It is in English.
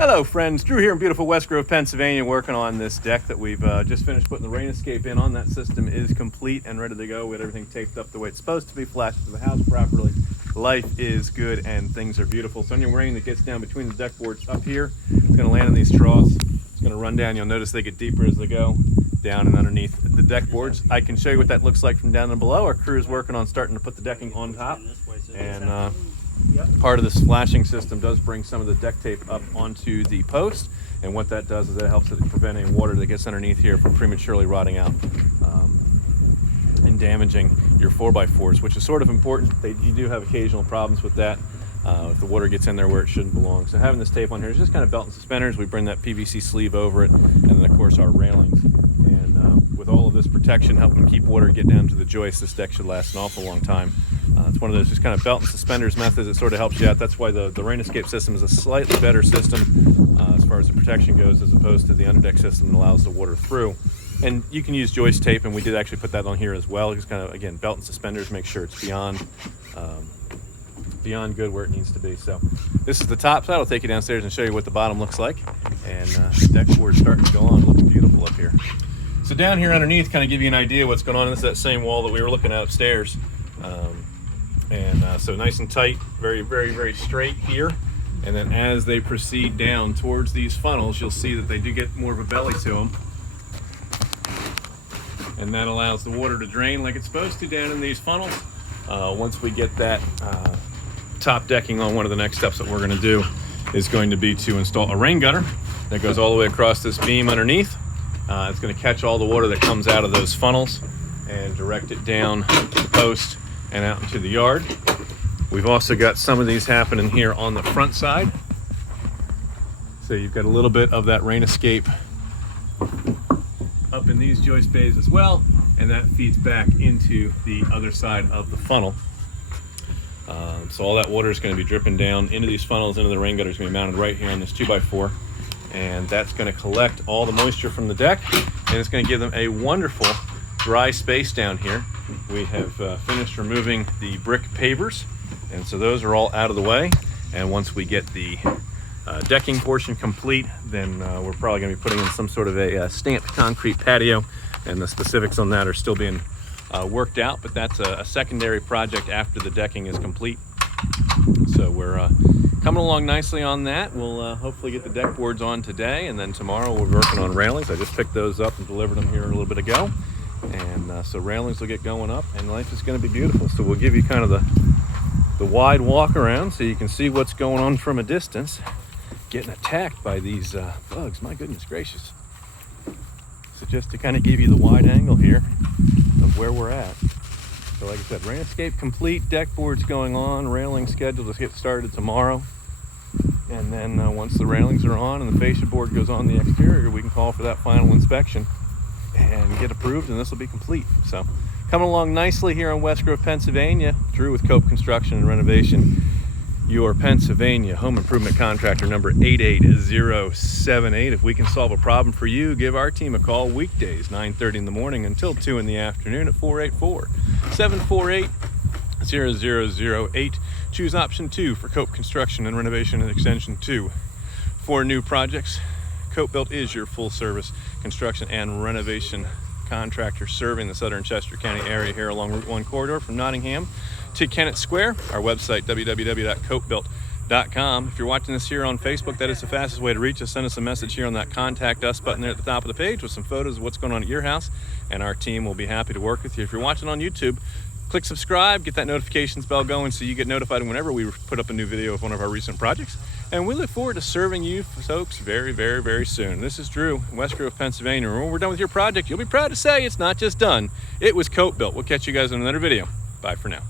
Hello friends, Drew here in beautiful West Grove, Pennsylvania, working on this deck that we've just finished putting the rain escape in on. That system is complete and ready to go. We had everything taped up the way it's supposed to be, flashed to the house properly. Life is good and things are beautiful. So any rain that gets down between the deck boards up here, it's going to land in these troughs. It's going to run down. You'll notice they get deeper as they go down and underneath the deck boards. I can show you what that looks like from down and below. Our crew is working on starting to put the decking on top, and part of this flashing system does bring some of the deck tape up onto the post, and what that does is it helps it prevent any water that gets underneath here from prematurely rotting out and damaging your 4x4s, which is sort of important. You do have occasional problems with that if the water gets in there where it shouldn't belong. So having this tape on here is just kind of belt and suspenders. We bring that PVC sleeve over it, and then of course our railings. And with all of this protection helping keep water get down to the joist, this deck should last an awful long time. It's one of those just kind of belt and suspenders methods that sort of helps you out. That's why the rain escape system is a slightly better system as far as the protection goes, as opposed to the underdeck system that allows the water through. And you can use joist tape, and we did actually put that on here as well. Just kind of, again, belt and suspenders, make sure it's beyond good where it needs to be. So this is the top side. I'll take you downstairs and show you what the bottom looks like. And the deck board's starting to go on, looking beautiful up here. So down here underneath, kind of give you an idea what's going on. This is that same wall that we were looking at upstairs. So nice and tight, very, very, very straight here. And then as they proceed down towards these funnels, you'll see that they do get more of a belly to them. And that allows the water to drain like it's supposed to down in these funnels. Once we get that top decking on, one of the next steps that we're going to do is going to be to install a rain gutter that goes all the way across this beam underneath. It's going to catch all the water that comes out of those funnels and direct it down the post and out into the yard. We've also got some of these happening here on the front side. So you've got a little bit of that rain escape up in these joist bays as well, and that feeds back into the other side of the funnel. So all that water is going to be dripping down into these funnels, into the rain gutter. Is going to be mounted right here on this 2x4, and that's going to collect all the moisture from the deck, and it's going to give them a wonderful dry space down here. We have finished removing the brick pavers, and so those are all out of the way. And once we get the decking portion complete, then we're probably going to be putting in some sort of a stamped concrete patio, and the specifics on that are still being worked out, but that's a secondary project after the decking is complete. So we're coming along nicely on that. We'll hopefully get the deck boards on today, and then tomorrow we're working on railings. I just picked those up and delivered them here a little bit ago. And so railings will get going up, and life is going to be beautiful. So we'll give you kind of the wide walk around so you can see what's going on from a distance. Getting attacked by these bugs, my goodness gracious. So just to kind of give you the wide angle here of where we're at. So like I said, rain escape complete, deck boards going on, railing scheduled to get started tomorrow. And then once the railings are on and the fascia board goes on the exterior, we can call for that final inspection and get approved, and this will be complete. So coming along nicely here in West Grove, Pennsylvania. Drew with 𝗂𝘁 Construction and Renovation, your Pennsylvania home improvement contractor, number 88078. If we can solve a problem for you, give our team a call weekdays 9:30 in the morning until 2 in the afternoon at 484-748-0008. Choose option 2 for 𝗂𝘁 Construction and Renovation and extension 2 for new projects. 𝗂𝘁 is your full service construction and renovation contractor serving the southern Chester County area here along Route 1 corridor from Nottingham to Kennett Square. Our website, www.𝗂𝘁built.com. If you're watching this here on Facebook, that is the fastest way to reach us. Send us a message here on that contact us button there at the top of the page with some photos of what's going on at your house, and our team will be happy to work with you. If you're watching on YouTube, click subscribe, get that notifications bell going so you get notified whenever we put up a new video of one of our recent projects. And we look forward to serving you folks very, very, very soon. This is Drew in West Grove, Pennsylvania. When we're done with your project, you'll be proud to say it's not just done. It was 𝗂𝘁 Built. We'll catch you guys in another video. Bye for now.